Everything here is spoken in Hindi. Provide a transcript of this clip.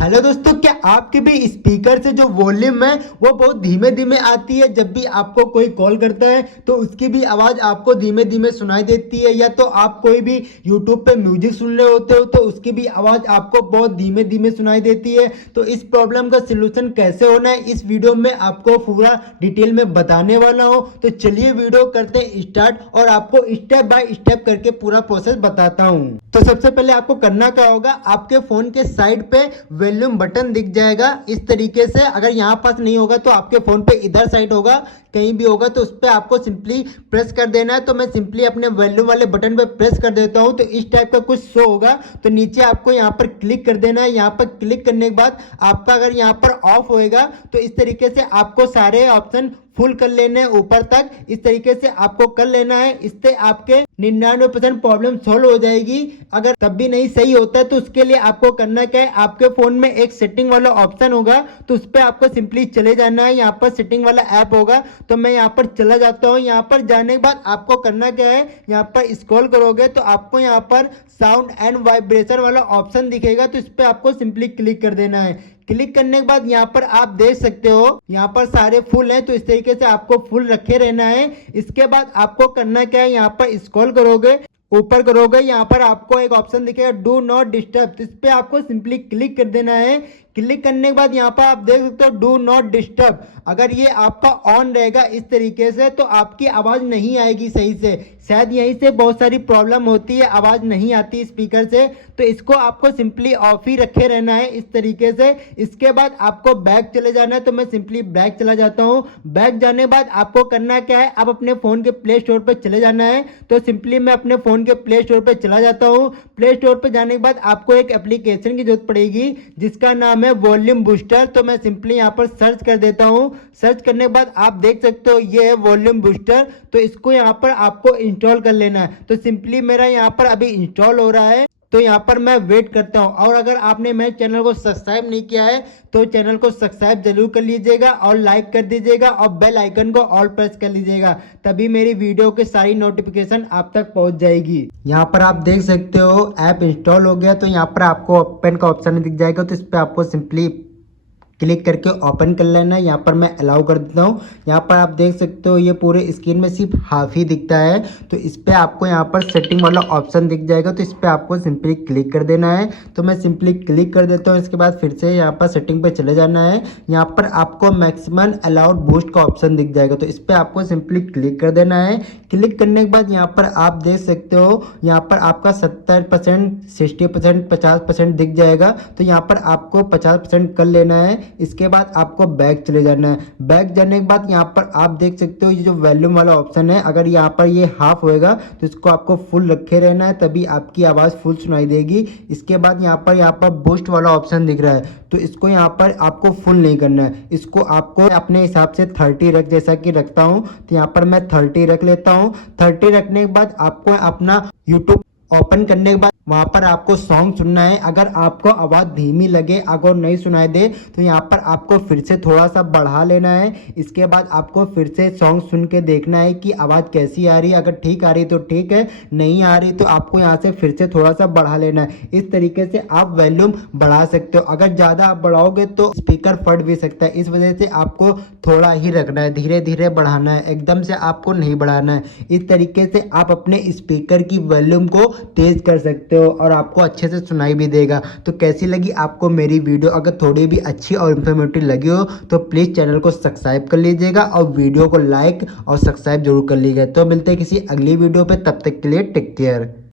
हेलो दोस्तों, क्या आपके भी स्पीकर से जो वॉल्यूम है वो बहुत धीमे धीमे आती है? जब भी आपको कोई कॉल करता है तो उसकी भी आवाज़ आपको धीमे धीमे सुनाई देती है, या तो आप कोई भी यूट्यूब पे म्यूजिक सुन रहे होते हो तो उसकी भी आवाज़ आपको बहुत धीमे धीमे सुनाई देती है। तो इस प्रॉब्लम का सिलूशन कैसे होना है इस वीडियो में आपको पूरा डिटेल में बताने वाला हूँ। तो चलिए वीडियो करते हैं स्टार्ट और आपको स्टेप बाय स्टेप करके पूरा प्रोसेस बताता हूँ। तो सबसे पहले आपको करना क्या होगा, आपके फ़ोन के साइड पे वॉल्यूम बटन दिख जाएगा इस तरीके से। अगर यहाँ पास नहीं होगा तो आपके फ़ोन पे इधर साइड होगा, कहीं भी होगा तो उस पर आपको सिंपली प्रेस कर देना है। तो मैं सिंपली अपने वॉल्यूम वाले बटन पे प्रेस कर देता हूँ तो इस टाइप का कुछ शो होगा। तो नीचे आपको यहाँ पर क्लिक कर देना है। यहाँ पर क्लिक करने के बाद आपका अगर यहाँ पर ऑफ होएगा तो इस तरीके से आपको सारे ऑप्शन फुल कर लेने हैं ऊपर तक। इस तरीके से आपको कर लेना है, इससे आपके 99% प्रॉब्लम सॉल्व हो जाएगी। अगर तब भी नहीं सही होता है तो उसके लिए आपको करना क्या है, आपके फोन में एक सेटिंग वाला ऑप्शन होगा तो उस पर आपको सिंपली चले जाना है। यहाँ पर सेटिंग वाला ऐप होगा तो मैं यहाँ पर चला जाता हूँ। यहाँ पर जाने के बाद आपको करना क्या है, यहाँ पर स्क्रॉल करोगे तो आपको यहाँ पर साउंड एंड वाइब्रेशन वाला ऑप्शन दिखेगा तो इस पर आपको सिंपली क्लिक कर देना है। क्लिक करने के बाद यहाँ पर आप देख सकते हो यहाँ पर सारे फुल हैं, तो इस तरीके से आपको फुल रखे रहना है। इसके बाद आपको करना क्या है, यहाँ पर स्क्रॉल करोगे ऊपर करोगे, यहाँ पर आपको एक ऑप्शन दिखेगा डू नॉट डिस्टर्ब, तो इस पर आपको सिंपली क्लिक कर देना है। क्लिक करने के बाद यहाँ पर आप देख सकते हो डू नॉट डिस्टर्ब। अगर ये आपका ऑन रहेगा इस तरीके से तो आपकी आवाज़ नहीं आएगी सही से। शायद यहीं से बहुत सारी प्रॉब्लम होती है, आवाज़ नहीं आती स्पीकर से। तो इसको आपको सिंपली ऑफ ही रखे रहना है इस तरीके से। इसके बाद आपको बैक चले जाना है तो मैं सिंपली बैक चला जाता हूँ। बैक जाने के बाद आपको करना क्या है, आप अपने फ़ोन के प्ले स्टोर पर चले जाना है। तो सिंपली मैं अपने फ़ोन के प्ले स्टोर पर चला जाता हूँ। प्ले स्टोर पर जाने के बाद आपको एक एप्लीकेशन की जरूरत पड़ेगी जिसका नाम है वॉल्यूम बूस्टर। तो मैं सिंपली यहाँ पर सर्च कर देता हूँ। सर्च करने के बाद आप देख सकते हो ये है वॉल्यूम बूस्टर। तो इसको यहाँ पर आपको इंस्टॉल कर लेना है। तो सिंपली मेरा यहाँ पर अभी इंस्टॉल हो रहा है तो यहाँ पर मैं वेट करता हूँ। और अगर आपने मेरे चैनल को सब्सक्राइब नहीं किया है तो चैनल को सब्सक्राइब जरूर कर लीजिएगा और लाइक कर दीजिएगा और बेल आइकन को ऑल प्रेस कर लीजिएगा, तभी मेरी वीडियो की सारी नोटिफिकेशन आप तक पहुँच जाएगी। यहाँ पर आप देख सकते हो ऐप इंस्टॉल हो गया। तो यहाँ पर आपको ओपन का ऑप्शन दिख जाएगा तो इस पर आपको सिंपली क्लिक करके ओपन कर लेना है। यहाँ पर मैं अलाउ कर देता हूँ। यहाँ पर आप देख सकते हो ये पूरे स्क्रीन में सिर्फ हाफ ही दिखता है। तो इस पर आपको यहाँ पर सेटिंग वाला ऑप्शन दिख जाएगा तो इस पर आपको सिंपली क्लिक कर देना है। तो मैं सिंपली क्लिक कर देता हूँ। इसके बाद फिर से यहाँ पर सेटिंग पे चले जाना है। यहाँ पर आपको मैक्सिमम अलाउड बूस्ट का ऑप्शन दिख जाएगा तो इस पर आपको सिंपली क्लिक कर देना है। क्लिक करने के बाद यहाँ पर आप देख सकते हो यहाँ पर आपका 70%, 60%, 50% दिख जाएगा। तो यहाँ पर आपको 50% कर लेना है। इसके बाद आपको बैक चले जाना है। बैक जाने के बाद यहाँ पर आप देख सकते हो ये जो वॉल्यूम वाला ऑप्शन है, अगर यहाँ पर ये हाफ होएगा तो इसको आपको फुल रखे रहना है, तभी आपकी आवाज़ फुल सुनाई देगी। इसके बाद यहाँ पर बूस्ट वाला ऑप्शन दिख रहा है तो इसको यहाँ पर आपको फुल नहीं करना है, इसको आपको अपने हिसाब से 30 रख, जैसा कि रखता हूँ। तो यहाँ पर मैं 30 रख लेता हूँ। 30 रखने के बाद आपको अपना यूट्यूब ओपन करने के बाद वहाँ पर आपको सॉन्ग सुनना है। अगर आपको आवाज़ धीमी लगे, अगर नहीं सुनाई दे तो यहाँ पर आपको फिर से थोड़ा सा बढ़ा लेना है। इसके बाद आपको फिर से सॉन्ग सुन के देखना है कि आवाज़ कैसी आ रही है। अगर ठीक आ रही तो ठीक है, नहीं आ रही तो आपको यहाँ से फिर से थोड़ा सा बढ़ा लेना है। इस तरीके से आप वॉल्यूम बढ़ा सकते हो। अगर ज़्यादा आप बढ़ाओगे तो स्पीकर फट भी सकता है, इस वजह से आपको थोड़ा ही रखना है, धीरे धीरे बढ़ाना है, एकदम से आपको नहीं बढ़ाना है। इस तरीके से आप अपने स्पीकर की वॉल्यूम को तेज़ कर सकते हो और आपको अच्छे से सुनाई भी देगा। तो कैसी लगी आपको मेरी वीडियो? अगर थोड़ी भी अच्छी और इन्फॉर्मेटिव लगी हो तो प्लीज़ चैनल को सब्सक्राइब कर लीजिएगा और वीडियो को लाइक और सब्सक्राइब जरूर कर लीजिएगा। तो मिलते हैं किसी अगली वीडियो पे, तब तक के लिए टेक केयर।